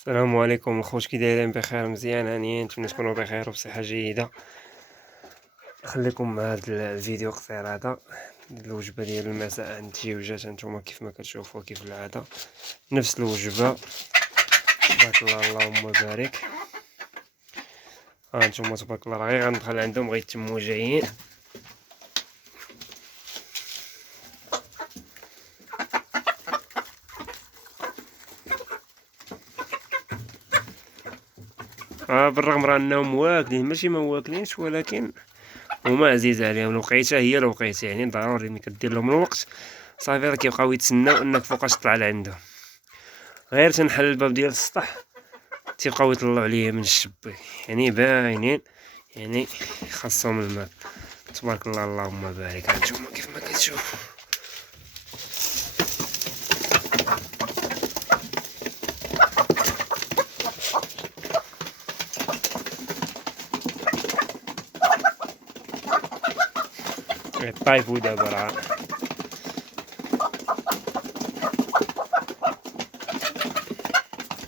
السلام عليكم الخوت، كي دايرين؟ بخير، مزيان، هانيين، نتمنى تكونوا بخير وبصحة جيدة. خليكم مع هذا الفيديو قصير هذا الوجبة ديال المساء عند تيوجات. هانتوما كيف ما كتشوفوا كيف العادة نفس الوجبة، تبارك الله اللهم بارك. هانتوما تبارك الله غير غندخل عندهم غيتموا جايين. بالرغم راه انهم واكلين، ماشي ما واكلينش، ولكن هما عزيز عليهم الوقيته، هي الوقيته، يعني ضروري ملي كدير لهم الوقت صافي راه كيبقاو يتسناو انك فوقاش تطلع لعندهم. غير تنحل الباب ديال السطح تيبقاو يطلعوا عليا من الشباك، يعني باينين، يعني خاصهم الماء. تبارك الله اللهم بارك. هانتوما كيف ما كتشوفوا طايفوا دابا راه